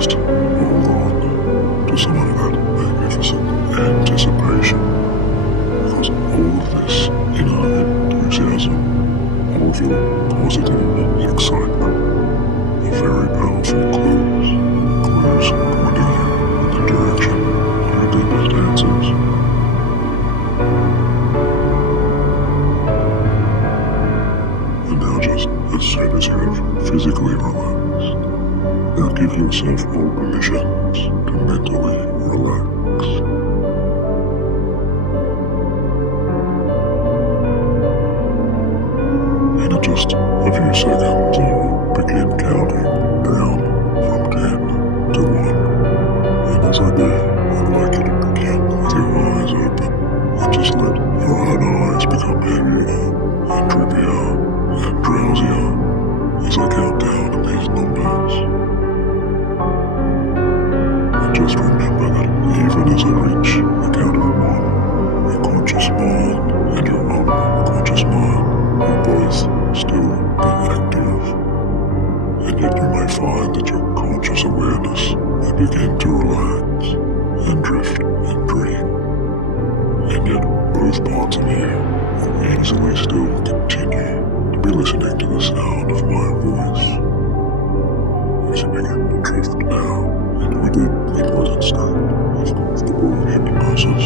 just hold on to some of that magnificent anticipation, because all of this inner enthusiasm, all of your positive excitement, are very powerful clues pointing you in the direction of your deepest answers. And now just as soon as you have physically relaxed, now give yourself all permissions to mentally relax. In just a few seconds, I'll begin counting down from 10 to 1. And as I do, I'd like you to begin with your eyes open and just let your own eyes become heavier and drippier and drowsier as I count down to these numbers. And just remember that even as I reach the count of 1, your conscious mind and your unconscious mind will both still be active. And yet you may find that your conscious awareness may begin to relax and drift and dream. And yet both parts of you will easily still continue to be listening to the sound of my voice. As you begin to drift now into a deeply pleasant state of comfortable hypnosis.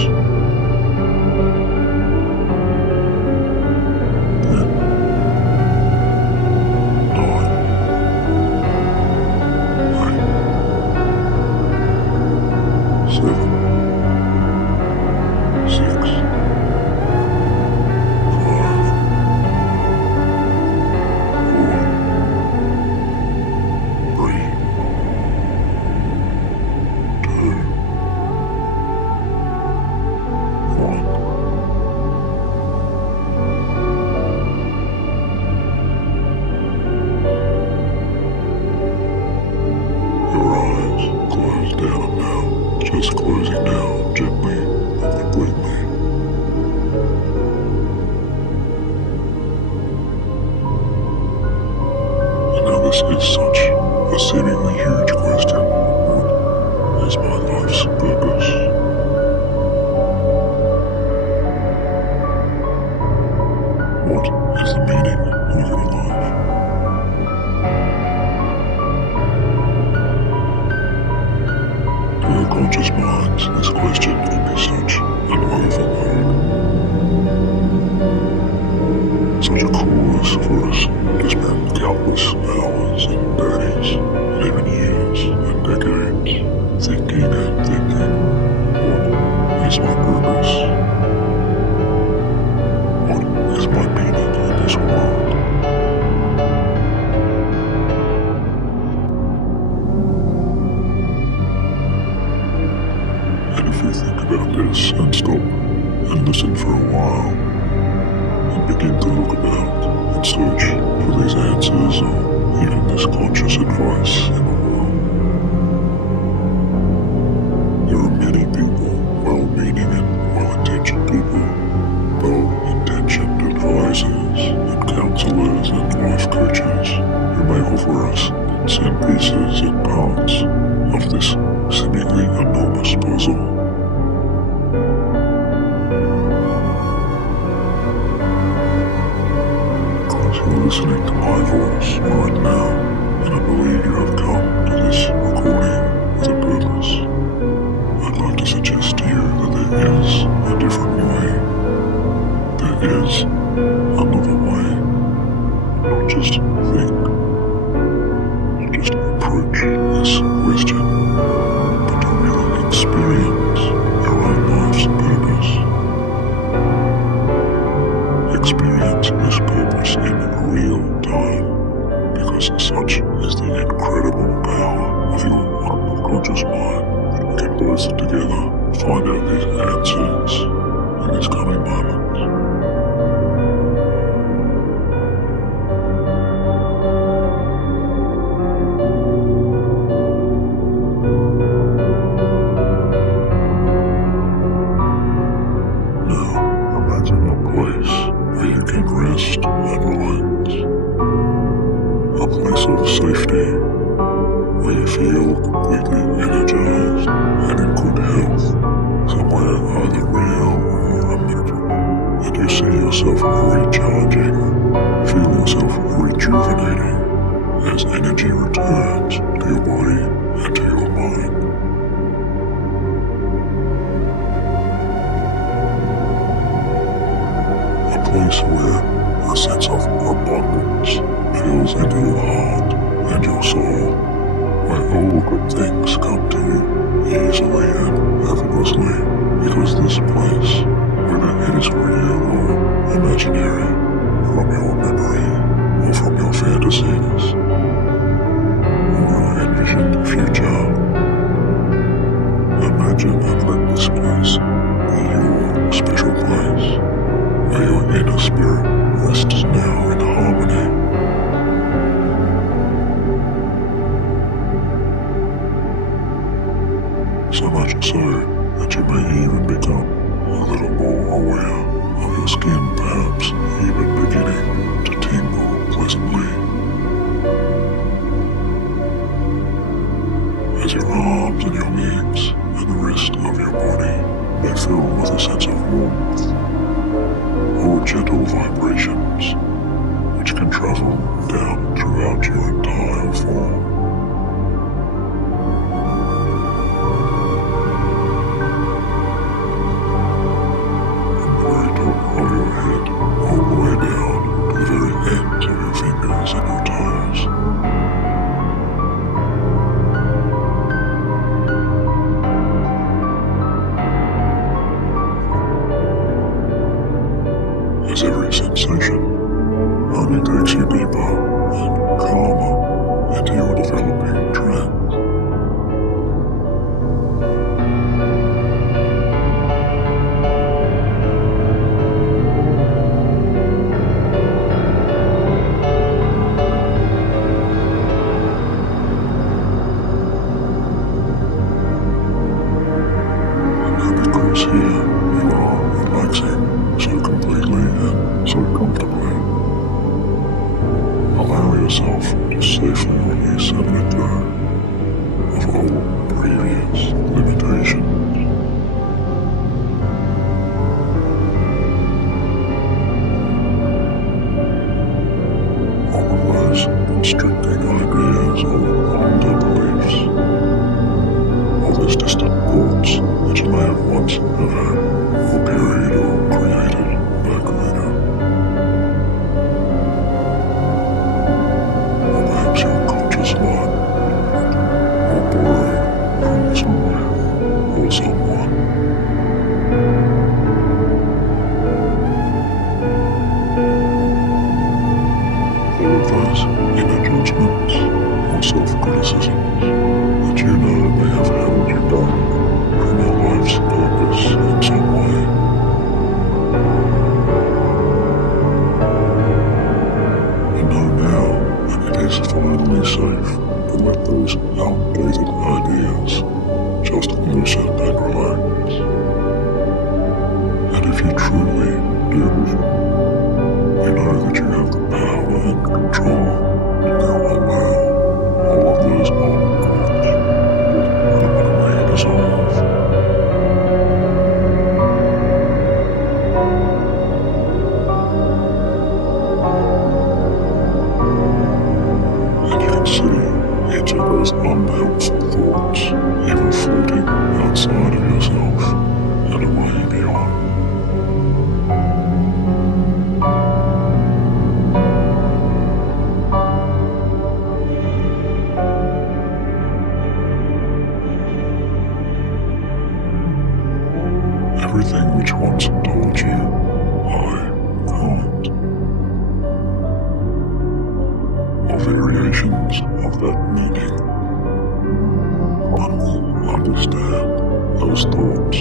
50, where you feel completely energized and in good health, somewhere either real or imagined, and you see yourself recharging, feel yourself rejuvenating as energy returns to your body and to your mind. A place where a sense of abundance fills into your heart and your soul, where all good things come to you easily and effortlessly, because this place, whether it is real or imaginary, from your memory or from your fantasies, or your envisioned future, imagine and let this place be your special place, where your inner spirit rests now in harmony. So much so that you may even become a little more aware of your skin, perhaps even beginning to tingle pleasantly, as your arms and your legs and the rest of your body may fill with a sense of warmth or gentle vibrations which can travel down throughout your entire form. Of your head, all the way down to the very ends of your fingers and your toes. As every sensation only takes you deeper and calmer into your developing trance. Here you are relaxing so completely and so comfortably. Allow yourself to safely release and let go of all previous limitations. All of those constricting ideas or older beliefs, all those distant thoughts that you may have once have had or carried or created back later. Or perhaps your conscious mind, or borrowed from somewhere or someone. All of those inner judgments or self-criticisms that you know may have held you back from your life's purpose in some way. You know now that it is finally safe to let those outdated ideas just loosen and relax. And if you truly do, you know that you have the power and control to now allow all of those old thoughts to permanently dissolve. And you can see each of those unhelpful thoughts even floating outside of yourself and away beyond. Everything which once told you, I can't, or variations of that meaning, one will understand those thoughts.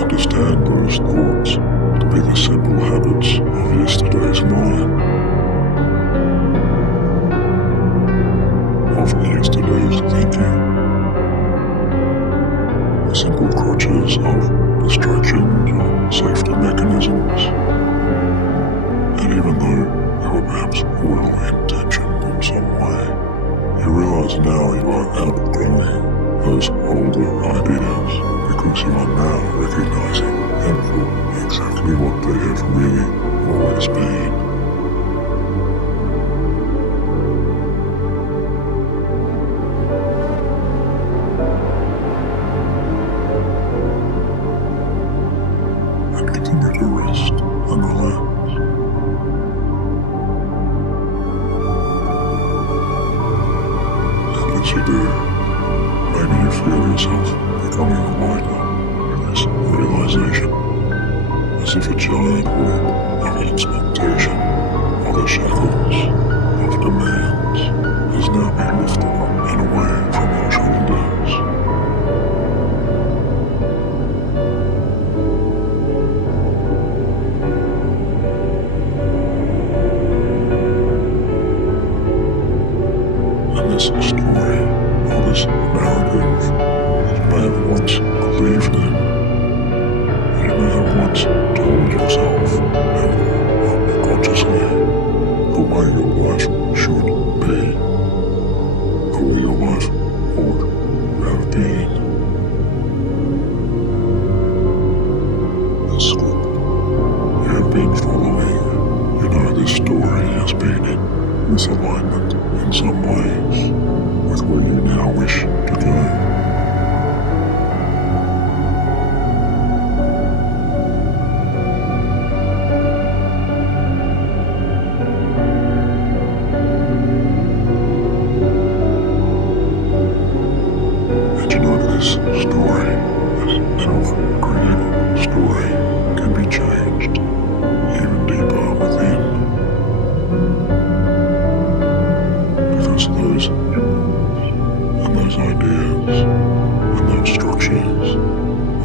Understand those thoughts to be the simple habits of yesterday's mind, of yesterday's thinking. Simple crutches of distractions or safety mechanisms. And even though they were perhaps well-intended, because now you are outgrowing those older ideas, because you are now recognizing them for exactly what they have really always been. And continue to rest and relax. And as you do, maybe you feel yourself becoming lighter with this realization, as if a giant weight of expectation, of the shackles, of demands, has now been lifted up and away from your shoulders. And this story, or this narrative, you may have once believed in, you may have once told yourself, ever unconsciously, the way your life should be, the way your life ought to have been. The script you have been following, you know this story has been in misalignment in some ways with where you now wish to go. And you know this story, this self-created story, can be changed even deeper within, because those impulses and those ideas and those structures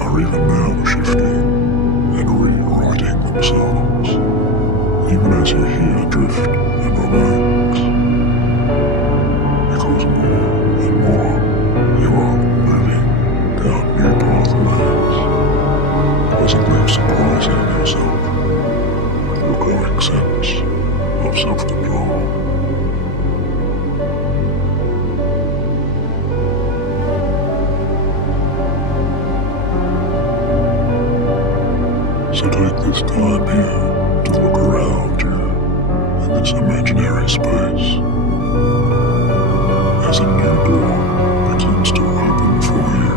are even now shifting and rewriting themselves, even as you hear drift and relax, because more and more you are moving down new pathways, pleasantly surprising yourself with a growing sense of self-control. So take this time here to look around you in this imaginary space as a new door begins to open for you.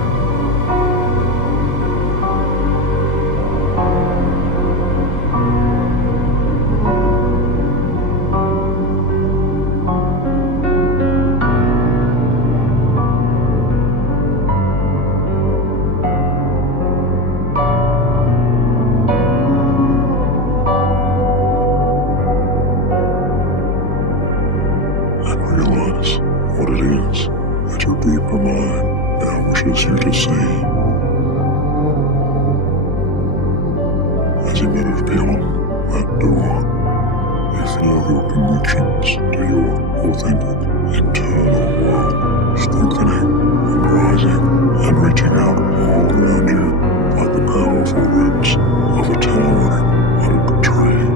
And realize what it is that your deeper mind now wishes you to see. As you move beyond that door, you feel your connections to your authentic internal world strengthening and rising and reaching out all around you like the powerful roots of a towering oak tree.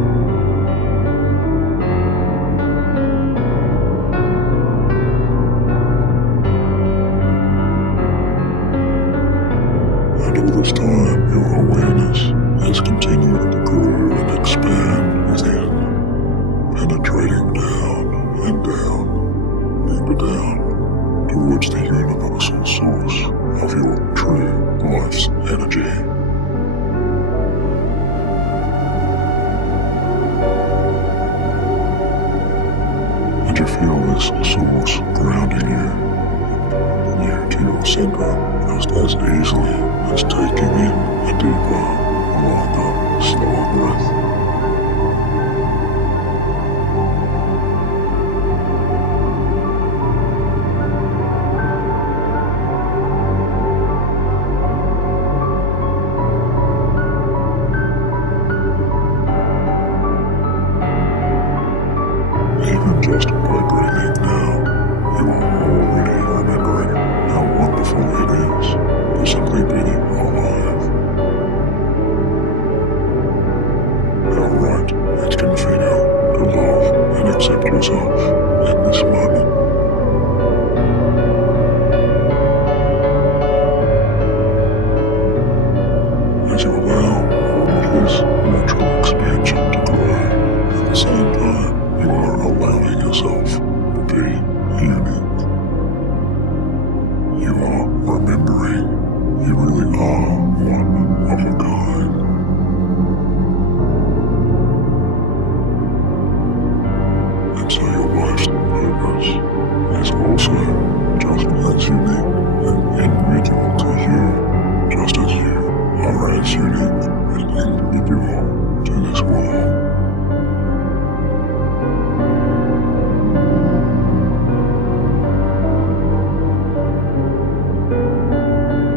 And all this time, your awareness has continued to grow and expand within, penetrating down and down, deeper down, towards the universal source of your true life's energy. And you feel this source grounding you to your center just as easily as taking in a deeper, longer, slower breath. Even just by breathing now, you are already remembering how wonderful it is to simply be alive.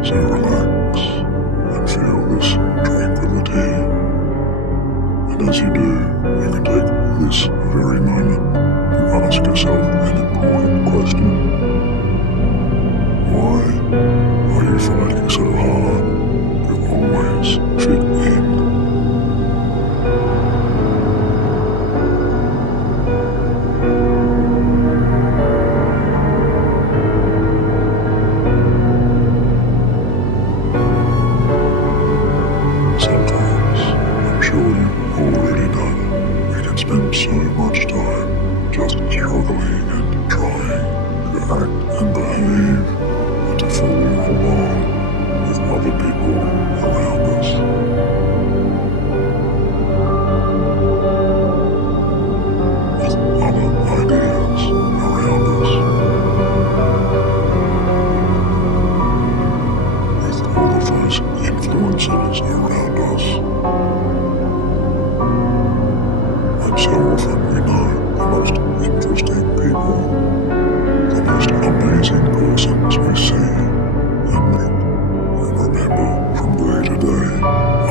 So relax and feel this tranquility. And as you do, you can take this very moment to ask yourself an important question. Why are you fighting so hard to always fit in? Sometimes, I'm sure you already know, we can spend so much time just struggling and trying to act and behave and to follow along with other people around us. With other ideas around us. With all of those influences around us. And so often we know the most interesting people, the most amazing persons we see and meet and remember from day to day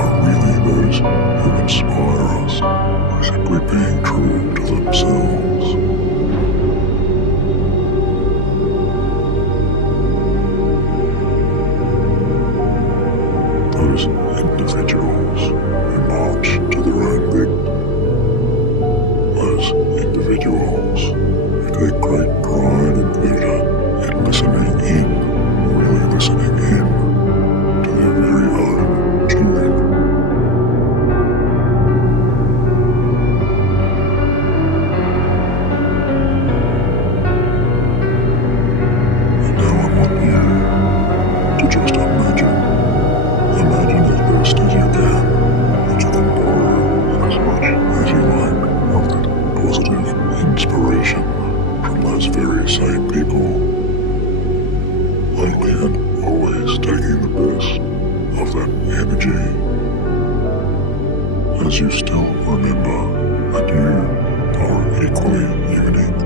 are really those who inspire us by simply being true to themselves. Those individuals who march to their own beat. Those individuals who take great pride and pleasure in listening in, really listening in to their very own tune. And now I want you to just imagine as best as you can that you can borrow as much as you like of that positive inspiration from those very same people, lately and always taking the best of that energy, as you still remember that you are equally unique,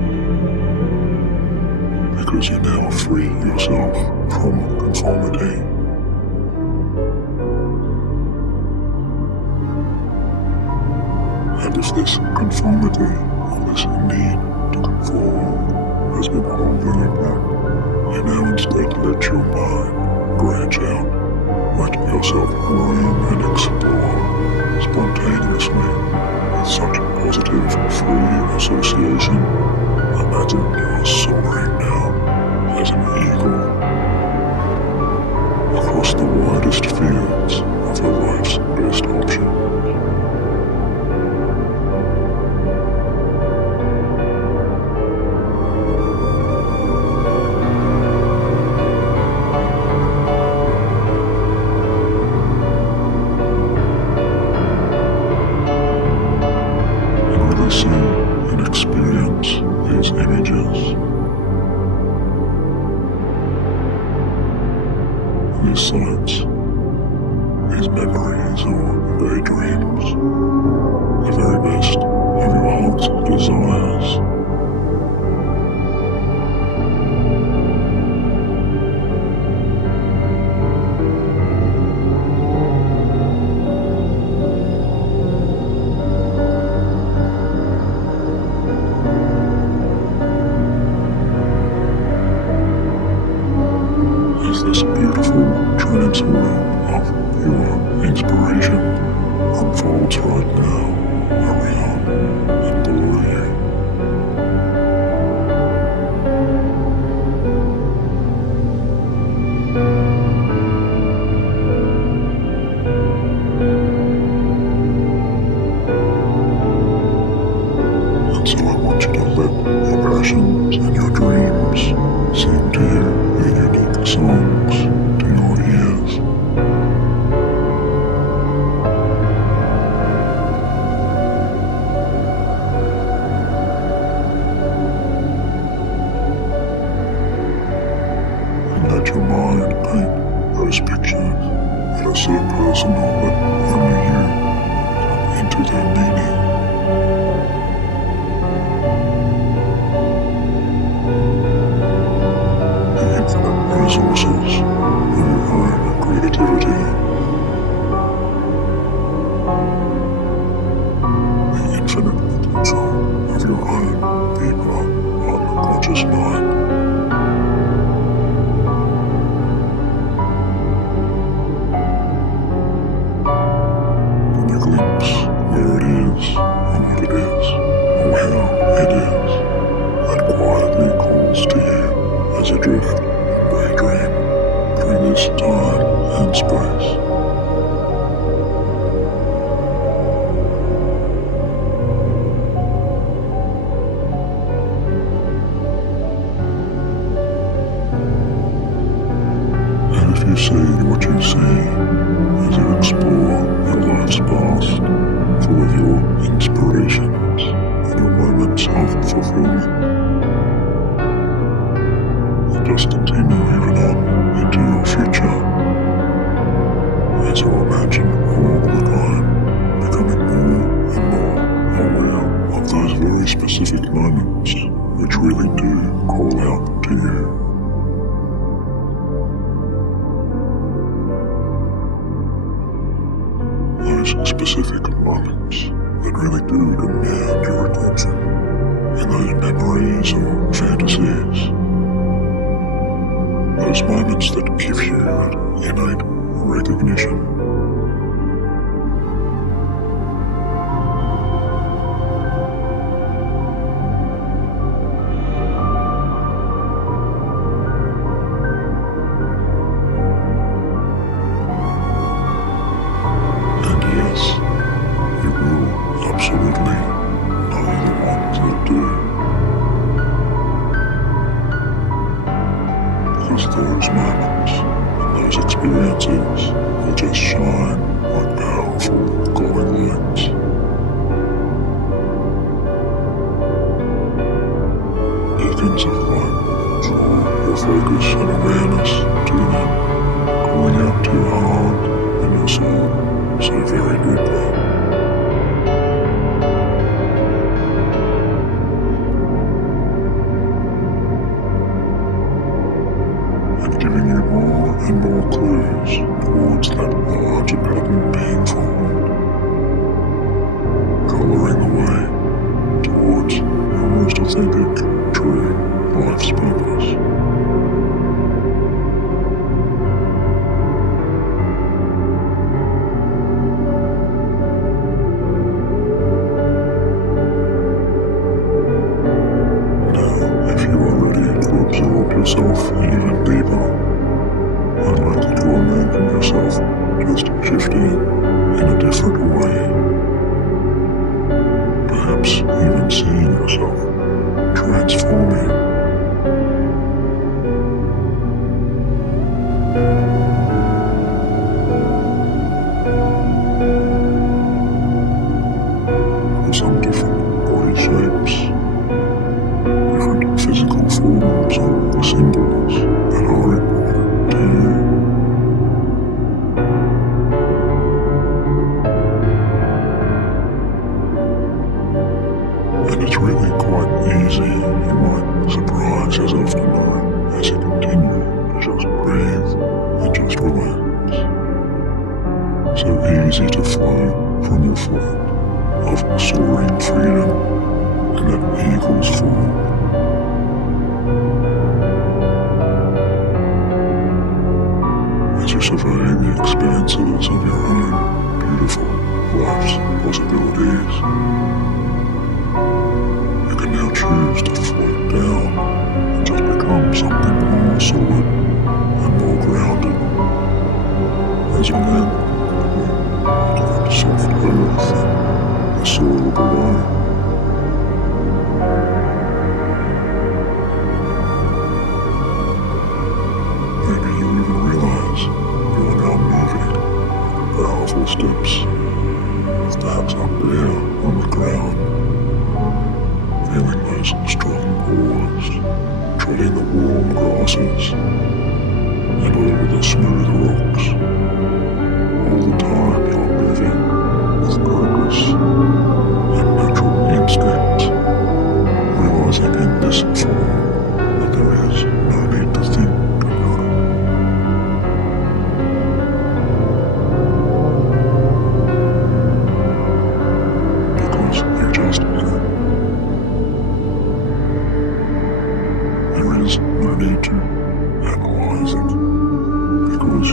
because you now free yourself from conformity. And if this conformity, or this need to conform, has been holding you back, you now instead let your mind branch out, let yourself roam and explore spontaneously with such positive, free association. Imagine you're soaring now as an eagle across the widest fields of your life's best options. See and experience these images, these sights, these memories or daydreams, the very best of your heart's desires. This beautiful transform of pure inspiration unfolds right now, around and below you. And so I want you to let your passions and your dreams sing to you the unique songs to your ears. And let your mind paint those pictures that are so personal that only you come into their meaning. The infinite resources of your own daydrift and daydream through this time and space. And if you see what you see as you explore your life's past, full of your inspirations and your moments of fulfillment, and just continue even on into your future as you imagine all the time becoming more and more aware of those very specific moments which really do call out to you. Those specific moments that really do demand your attention in those memories or fantasies. Those moments that give you that innate recognition. And yes, you will absolutely know the ones that do. Because those moments and those experiences will just shine like powerful glowing lights. Beacons of light draw your focus and awareness to them, calling out to your heart and your soul so very deeply. And giving you more and more clues towards that larger pattern being formed, colouring the way towards your most authentic, true life's purpose. Now, if you are ready to absorb yourself even deeper, I'd like you to imagine yourself just shifting in a different way. Perhaps even seeing yourself transforming. To some different body shapes, different physical forms or symbols that are important to you. And it's really quite easy, you might surprise yourself to know, as you continue to just breathe and just relax. So easy to flow from the float of soaring freedom and that eagle's fall. As you survey the expanses of your own beautiful life's possibilities, you can now choose to float down and just become something more solid and more grounded as you land into that soft earth and the soil below. Maybe you even realize you are now moving powerful steps, with perhaps up there on the ground, feeling those strong paws treading the warm grasses and over the smooth rocks. All the time you are moving with purpose and natural instinct, realizing in this form that there is no need to think about it. Because you just are. There is no need to analyze it, because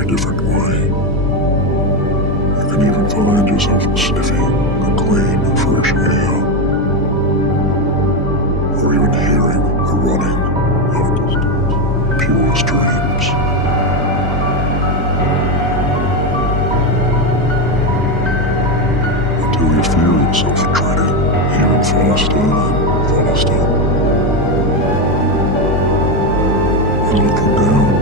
very different way. You can even find yourself sniffing the clean, fresh air, or even hearing the running of pure streams. Until you feel yourself treading even faster and faster. And looking down,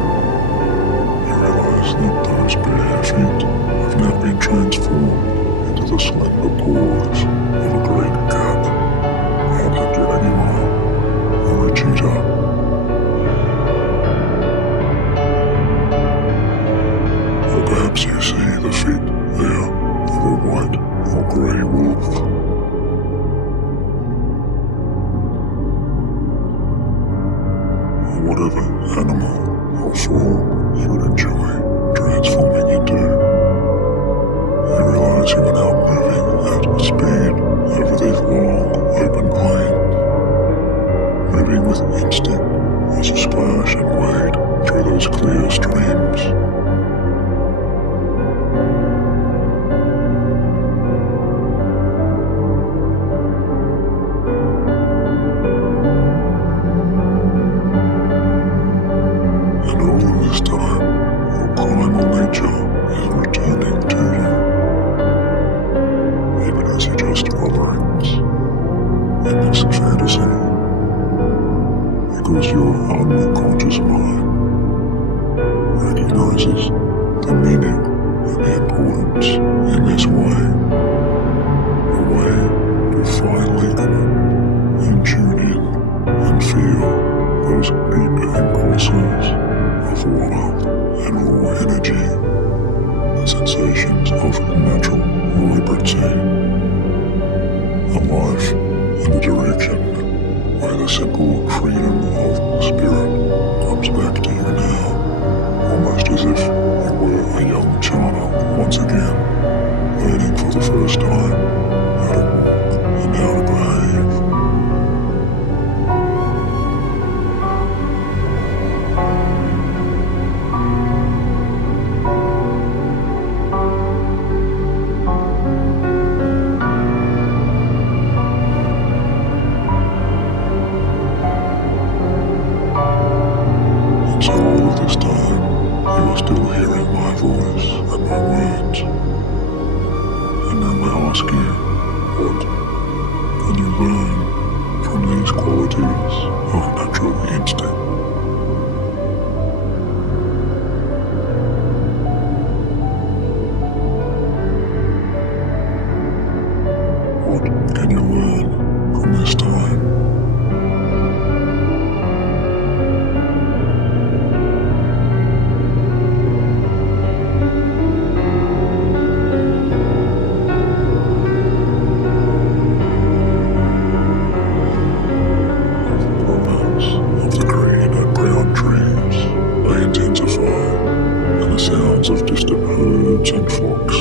you realize that those bare feet have now been transformed into the slender paws of a great cat, or a jaguar, or a cheetah. Or perhaps you see the feet there of a white or grey wolf. Or whatever animal or form you would enjoy transforming into. You realize you are now moving at speed over these long, open plains, moving with instinct as you splash and wade through those clear streams. And all of this time, your primal nature is returning to you, even as he just hoverings in this fantasy, because your unconscious mind recognizes the meaning and the importance in this way, a way to finally connect and tune in and feel those deep impulses of warmth and raw energy, the sensations of natural vibrancy, a life and a direction where the simple freedom of spirit comes back to you now, almost as if you were a young child once again, learning for the first time how to walk and how to behave. So all of this time, you are still hearing my voice and my words. And now I ask you, what can you learn from these qualities of natural instinct? What can you learn from this time? Of the green and brown trees, they intensify, and the sounds of distant herds and flocks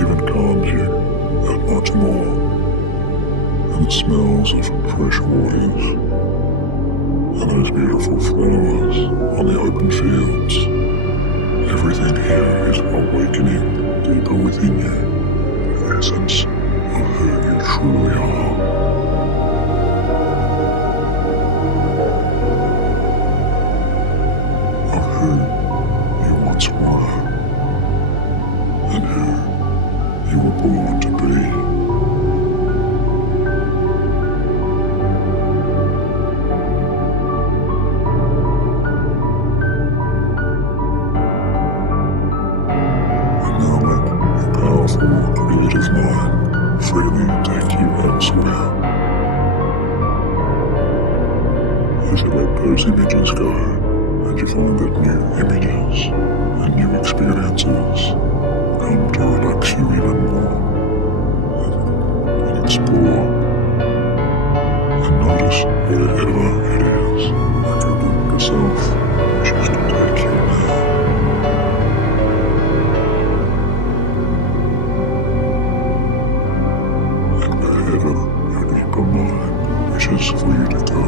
even calms you that much more, and the smells of fresh waters, and those beautiful flowers on the open fields. Everything here is awakening deeper within you, the essence of who you truly are. Of who you once were, and who you were born to be. And now let your powerful, creative mind freely take you elsewhere. As you let those images go, and you find that new images and new experiences come to relax you even more, and explore and notice wherever it is that your deeper self wishes to take you now. And wherever your deeper mind wishes for you to go.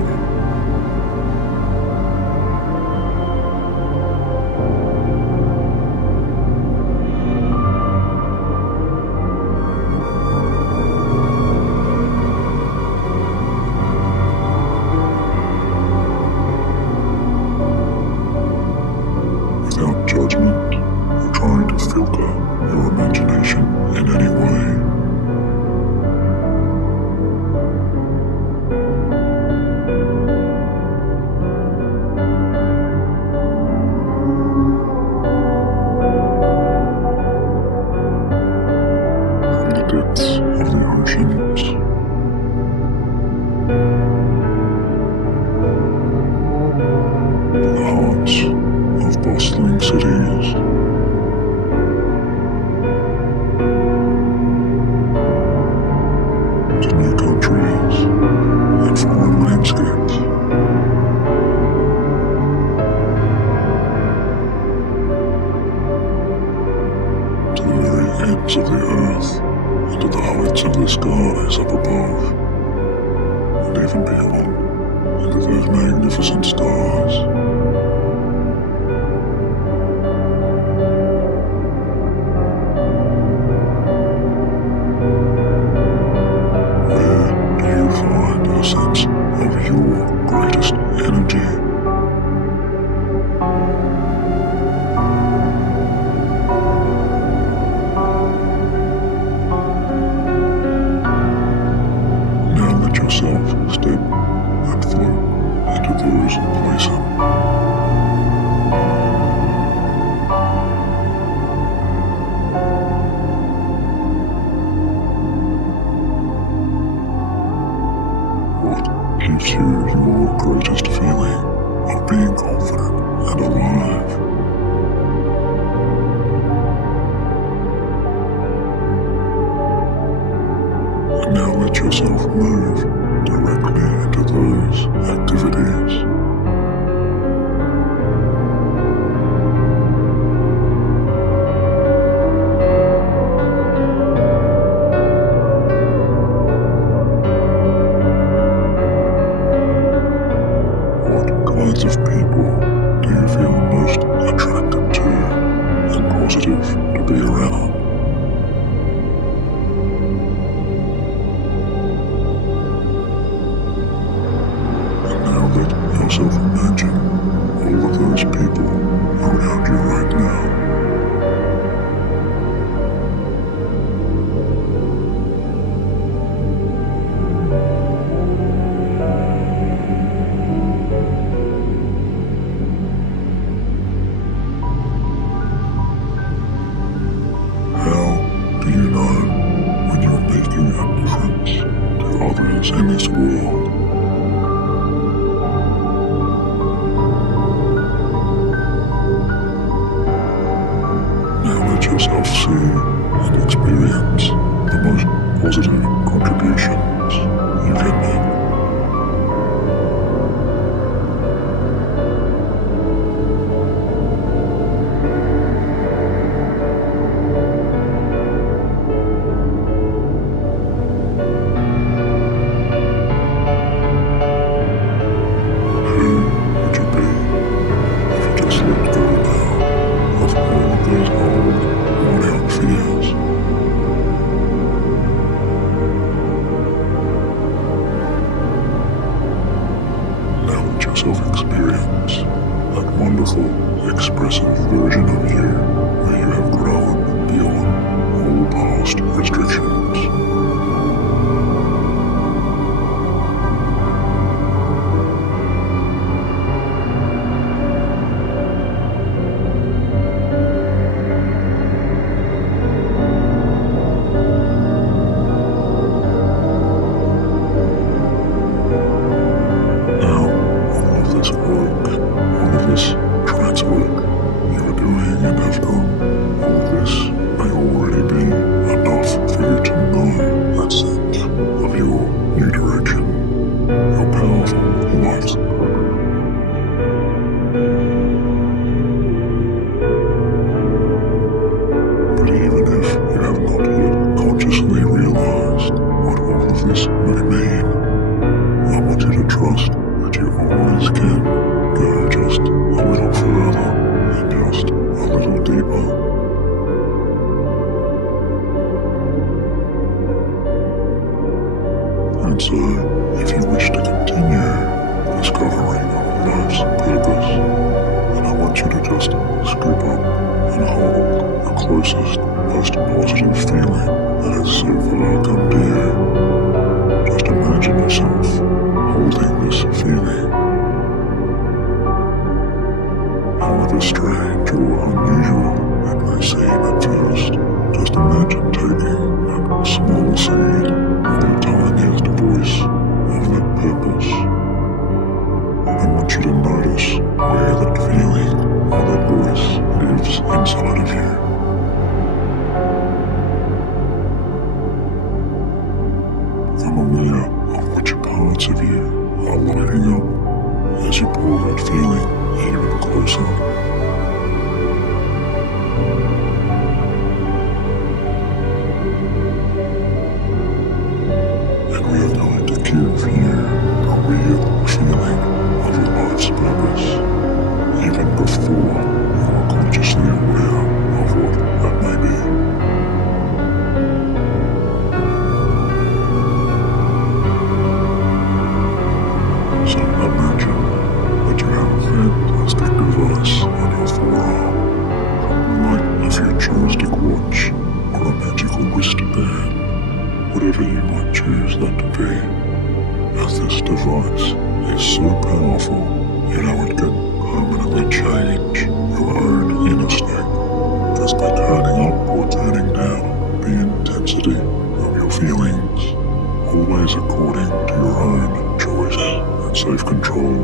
to new countries and foreign landscapes. To the very ends of the earth, and to the heights of the skies up above, and even beyond, into those magnificent stars. Where do you find a sense of your greatest energy? Now let yourself step and float into those places. What gives you your greatest feeling of being confident and alive? And now let yourself move directly into those activities. What kinds of people do you feel most attracted to and positive to be around? And now let yourself imagine all of those people around you right now. How do you know when you're making a difference to others in this world? Now let yourself see and experience the most positive contributions you can make. Who would you be if you just let go now of all of those old, worn-out fears? Now let yourself experience that wonderful, expressive version of you where you have grown beyond all past restrictions. Now, all of this work, all of this trance work you are doing and have done, all of this may already be enough for you to know that sense of your new direction, your powerful life's purpose. But even if you have not yet consciously realized what all of this may mean, I want you to trust that you always can go just a little further and just a little deeper. And so, if you wish to continue discovering life's purpose, then I want you to just scoop up and hold the closest, most positive feeling that is so far come to you. Just imagine yourself holding this feeling. However strange or unusual it may seem at first, just imagine taking that small seed or the tiniest voice of that purpose. I want you to notice where that feeling or that voice lives inside of you. aware of which parts of you are lighting up as you pull that feeling even closer. And we are going to give you a real feeling of your life's purpose, even before you are consciously aware of what that may be. So imagine that you have a fantastic device on your forearm, something like a futuristic watch or a magical wristband, whatever you might choose that to be, as this device is so powerful, you know it can permanently change your own inner state just by turning up or turning down the intensity of your feelings, always according to your own choice and self-control.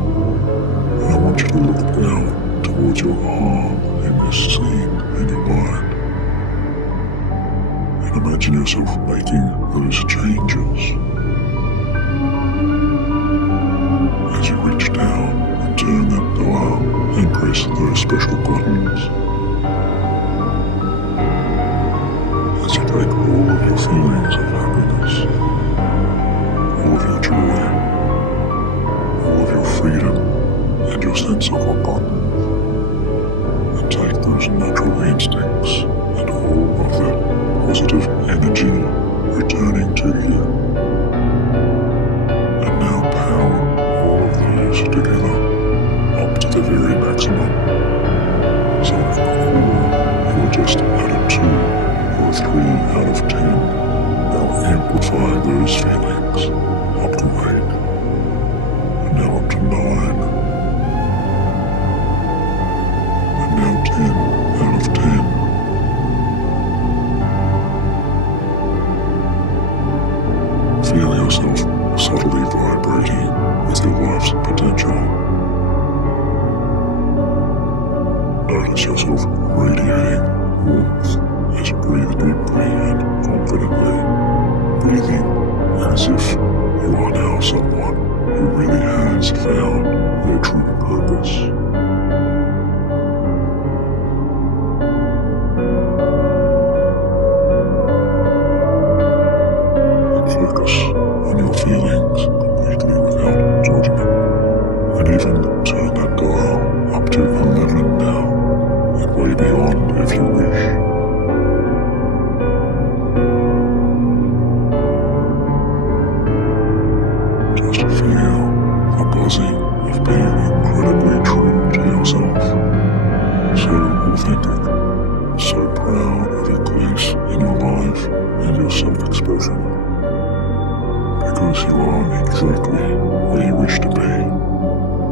And I want you to look down towards your arm in this scene in your mind. And imagine yourself making those changes. As you reach down and turn that dial and press those special buttons. As you take all of your feelings of happiness, all of your joy, all of your freedom, and your sense of abundance, and take those natural instincts and all of that positive energy returning to you, and now power all of those together up to the very maximum. So in core, you are just at a 2 or a 3 out of 10. Now amplify those feelings up to 8, and now up to 9, and now 10 out of 10. Feel yourself subtly vibrating with your life's potential. Notice yourself radiating warmth as you breathe deeply and confidently, breathing as if you are now someone who really has found their true purpose. And focus on your feelings completely without judgment, and even turn that dial up to 11 now, and way beyond if you wish. Just feel the buzzing of being incredibly true to yourself, so authentic, so proud of your place in your life and your self-expression, because you are exactly where you wish to be.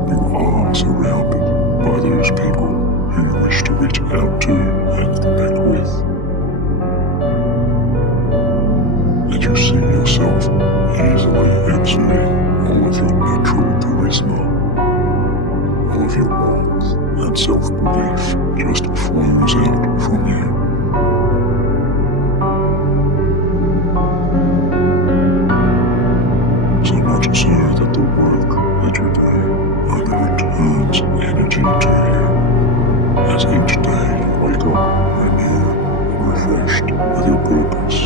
You are surrounded by those people who you wish to reach out to and connect with. And you see yourself easily exuding all of your natural charisma, all of your warmth and self-belief just flows out from you. So much so that the work that you do only returns energy to you, as each day you wake up renewed and refreshed with your purpose,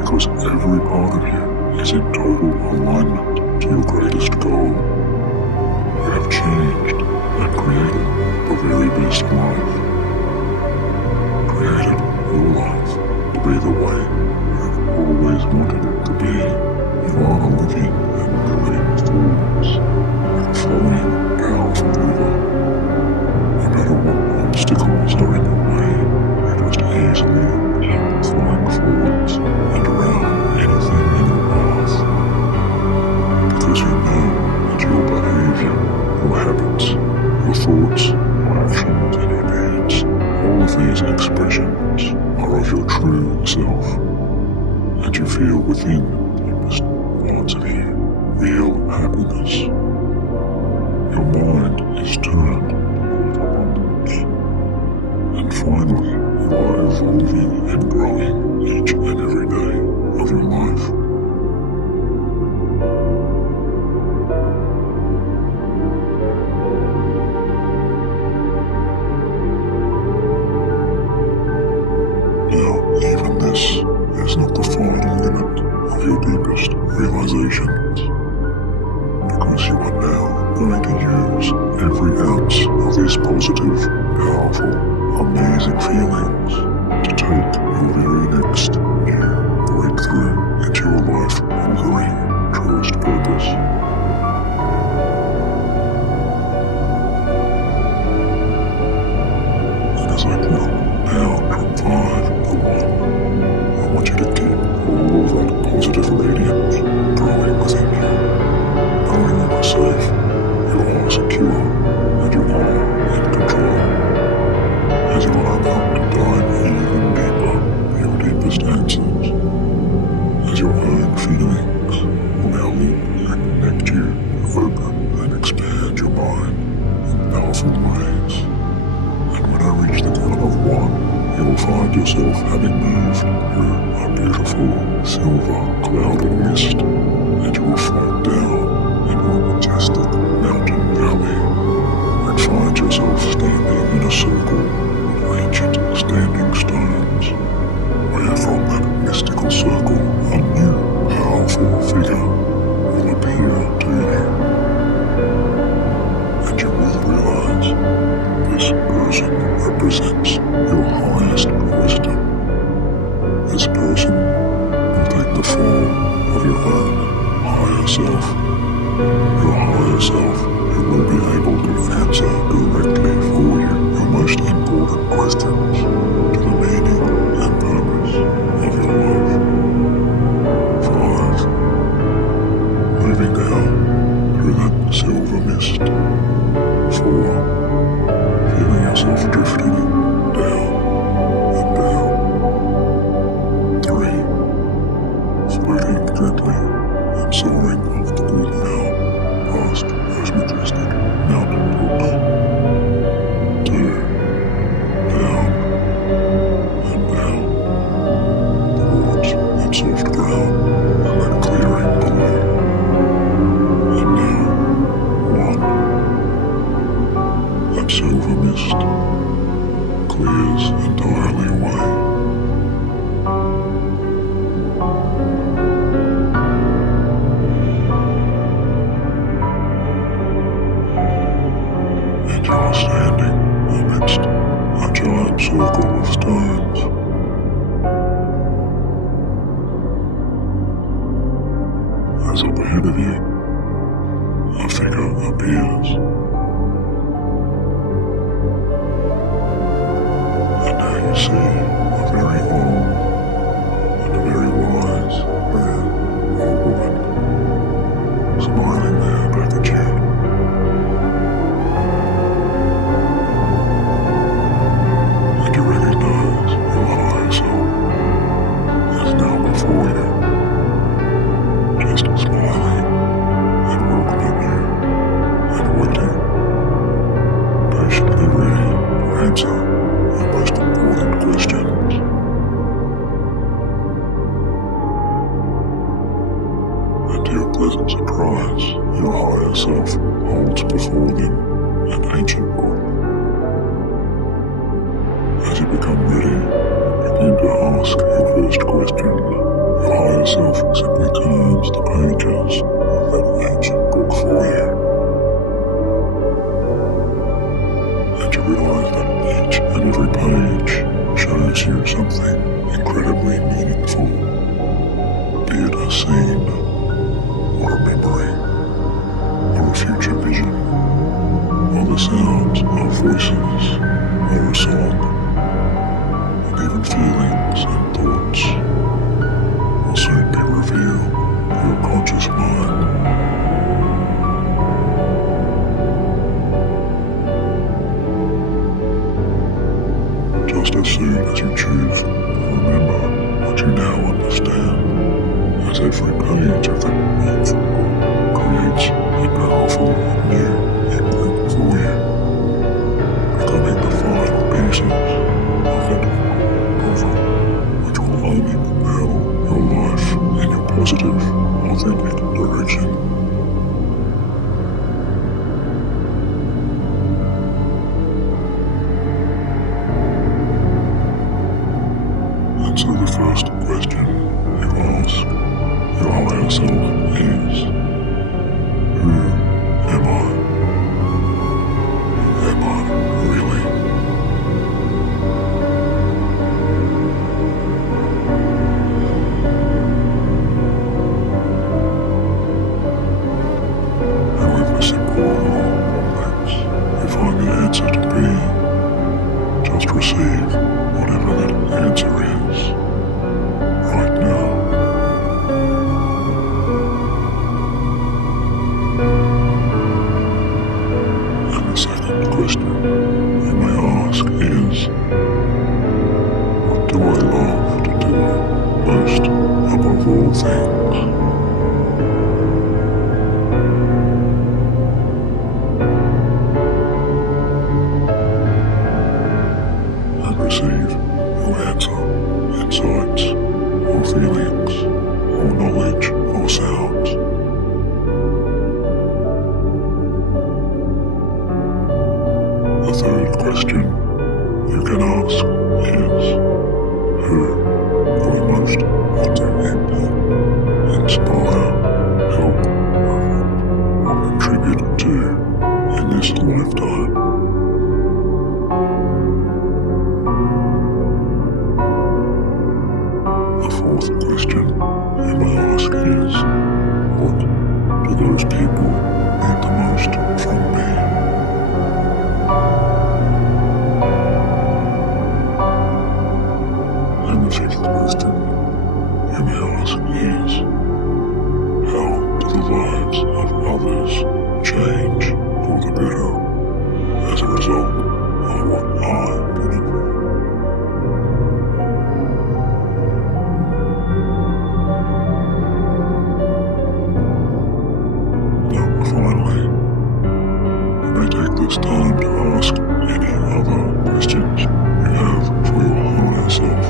because every part of you is in total alignment to your greatest goal. You have changed and created the very best life. Created your life to be the way you've always wanted it to be. You are a living and breathing force, like a flowing, powerful river. No matter what obstacles are in your way, you just easily keep flowing forwards and around anything in your path. Because you know that your behavior, your habits, your thoughts, your actions, and your deeds, all of these expressions are of your true self, and you feel within the deepest parts of you real happiness. Your mind is turned towards abundance, and finally you are evolving and growing each and every day of your life. visualizations, because you are now going to use every ounce of these positive, powerful, amazing feelings to take your very next new breakthrough into your life-altering truest purpose. And as I count down from 5 to 1, I want you to keep all of that positive radiance growing within you, knowing you are safe, you are secure, and you are in control. As you are about to dive even deeper for your deepest answers, as your own feelings will now lead and connect you to open and expand your mind in powerful ways. And when I reach the count of 1, you will find yourself having moved through a beautiful silver cloud of mist, and you will float down into a majestic mountain valley and find yourself standing in a circle of ancient standing stones, where from that mystical circle a new powerful figure will appear to you. And you will realize this person represents your highest wisdom. This person will take the form of your own higher self. Your higher self who will be able to answer directly for you your most important questions to the meaning and purpose of your life. 5. Moving down through that silver mist. 4. Feeling yourself drifting down and down. 3. Floating gently and soaring off the cliff now, past those majestic mountain tops. 2. Down and down towards that soft ground and that clearing below. And now 1. That silver mist clears entirely away. And you are standing amidst a giant circle of stones. As up ahead of you, a figure appears. And now you see a very old and a very wise man or woman smiling there back at you. And you recognize your higher self is now before you, just smiling and welcoming you and waiting, patiently ready to answer your most important questions. And to your pleasant surprise, your higher self holds before them an ancient book. As you become ready and begin to ask your first question, your higher self simply turns the pages of that ancient book for you. And you realize that each and every page shows you something incredibly meaningful, be it a scene, or a memory, or a future vision, or the sounds of voices, or a song, and even feelings and thoughts will soon be revealed to your conscious mind. Just as soon as you choose to remember what you now understand, as every page of that ancient book creates a powerful new imprint for you, becoming the final pieces of that puzzle, which will only propel your life in your positive, authentic direction. And so the first question you ask your higher self do those people need the most from me? And the fifth question you may ask is, how do the lives of others change for the better as a result of what I put in for? Finally, you may take this time to ask any other questions you have for your higher self.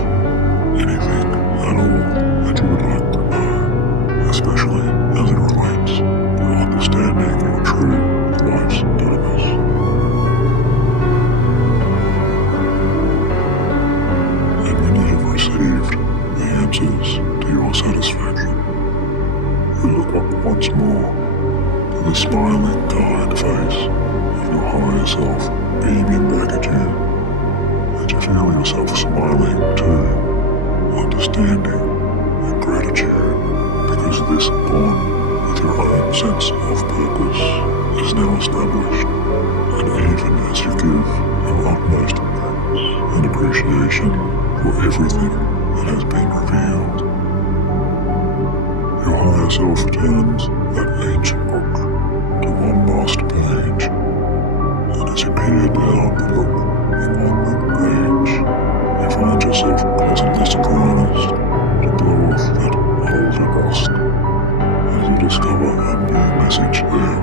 Anything at all that you would like to know, especially as it relates to understanding your true life's purpose. And when you have received the answers to your satisfaction, you look up once more the smiling kind face of your higher self beaming back at you, and you feel yourself smiling too, understanding and gratitude, because this bond with your own sense of purpose is now established, and even as you give your utmost thanks and appreciation for everything that has been revealed, your higher self turns that ancient book to one last page, and as you peer down the book upon that page, you find yourself pleasantly surprised to blow off that older rust, as you discover a new message there,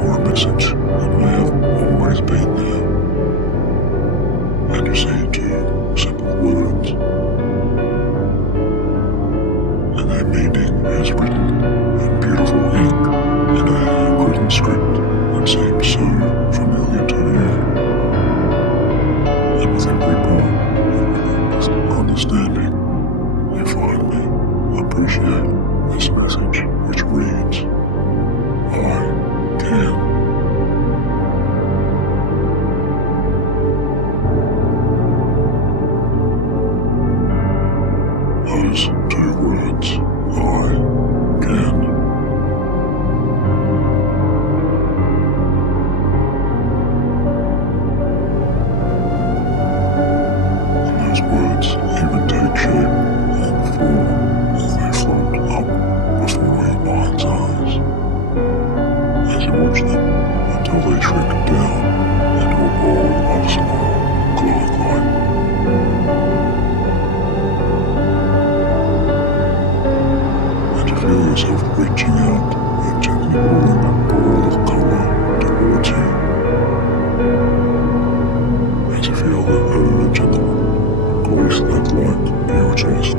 or a message that may have always been there, and you see two simple words, and their meaning is written in beautiful ink in a handwritten script that seems so familiar to you. And with every point of understanding, you finally appreciate this message which reads, I can. Those two words, I can. And those words even take shape and form as they float up before your mind's eyes, as you watch them until they shrink down into a ball of small glowing light. And you feel yourself reaching out and gently pulling that ball of colour towards you, as you feel the urge and the voice that light in your chest,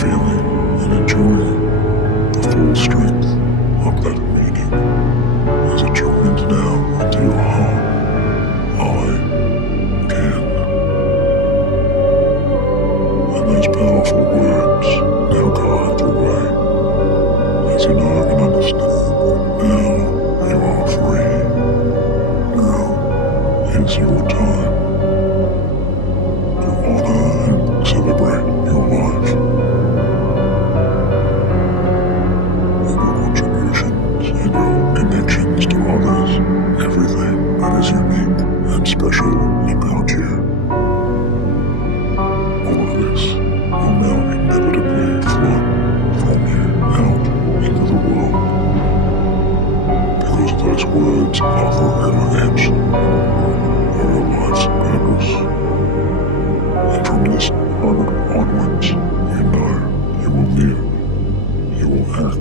feeling and enjoying the full strength of that meaning as it joins now into your heart. I can. And those powerful words now guide the way, as you know and understand that now you are free. Now is your time to honor and celebrate your life, and your contributions and your connections to others, everything that is unique and special about you. All of this will now inevitably flow from you out into the world, because those words are forever etched on your life's purpose. And from this moment onwards, you know you will live, you will act,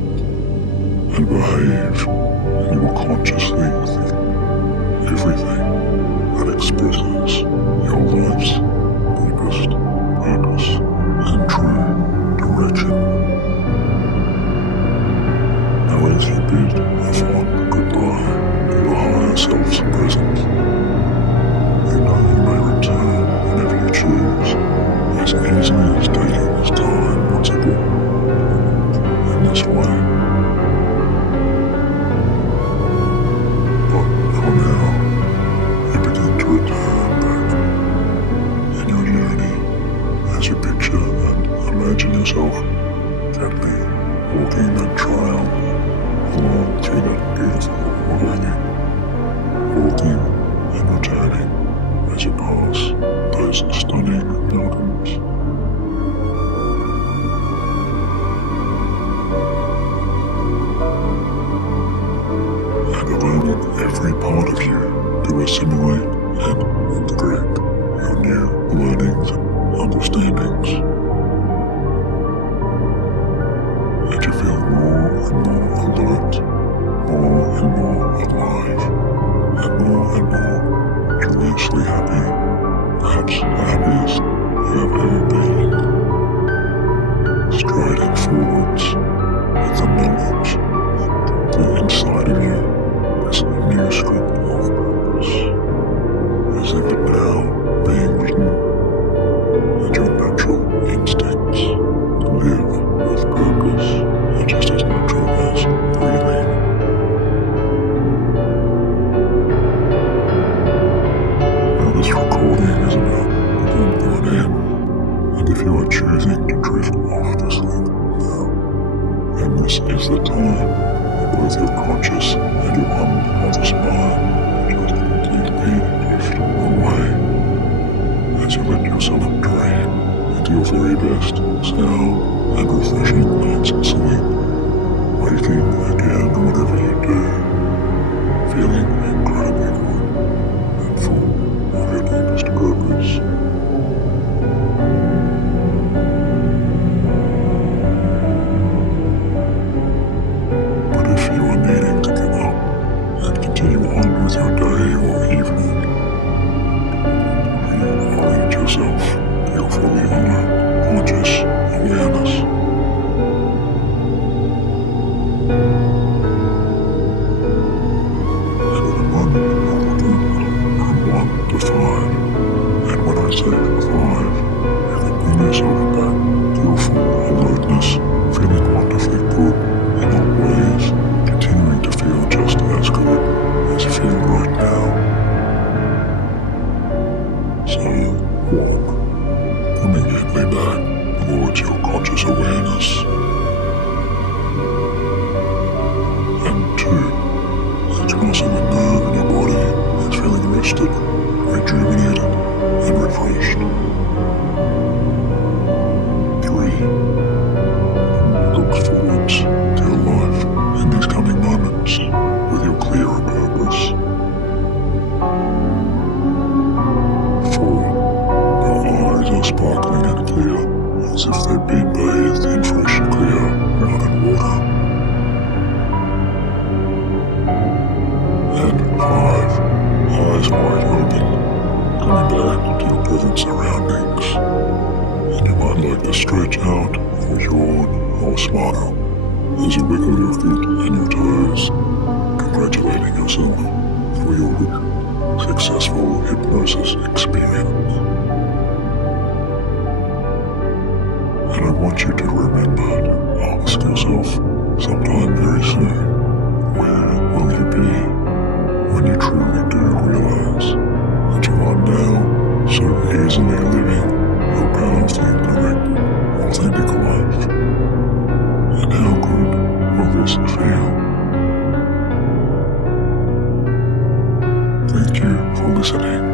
and behave, and you will consciously think everything that expresses your life's deepest purpose and true direction. Now as you bid a fond goodbye to your higher self's presence, you know you may return whenever you choose, as easily as taking this time once again, in this way. But for now, you begin to return back in your journey as you picture and imagine yourself gently walking that trail along through that beautiful valley, walking and returning as you pass those stunning mountains. And allowing every part of you to assimilate and integrate your new learnings and understandings. And you feel more and more alert, more and more alive, and more joyously happy, perhaps the happiest you have ever been. Striding forwards with the knowledge that inside of you is a new script of purpose, is even now being written, and your natural instincts to live with purpose are just as natural as breathing. Now this recording is about to come to an end, and if you are choosing to drift off to sleep now, then this is the time that both your conscious and your unconscious mind just completely drift away as you let yourself drain into your very best sound and refreshing night's sleep, waking again whatever you do, feeling incredibly good and full of your deepest purpose. But if you are needing to get up and continue on with your day or evening, reorient yourself to your fully alert, conscious awareness. And in a moment, I will count from 1 to 5. And when I say 5, you can bring yourself back to your full alertness, feeling wonderfully good in all ways, continuing to feel just as good as you feel right now. So walk, coming gently back towards your conscious awareness. And 2, that you also the nerve in your body is feeling rested, rejuvenated, and refreshed. 3, look forwards to your life in these coming moments with your clearer purpose. 4, your eyes are sparkling and clear, as if they've been bathed in fresh, clear, running water. And 5, eyes wide open, coming back to your present surroundings. And you might like to stretch out or yawn or smile as you wiggle your feet and your toes, congratulating yourself for your successful hypnosis experience. And I want you to remember to ask yourself sometime very soon, where will you be when you truly do realize that you are now so easily living your powerfully directed, authentic life? And how good will this feel? Thank you for listening.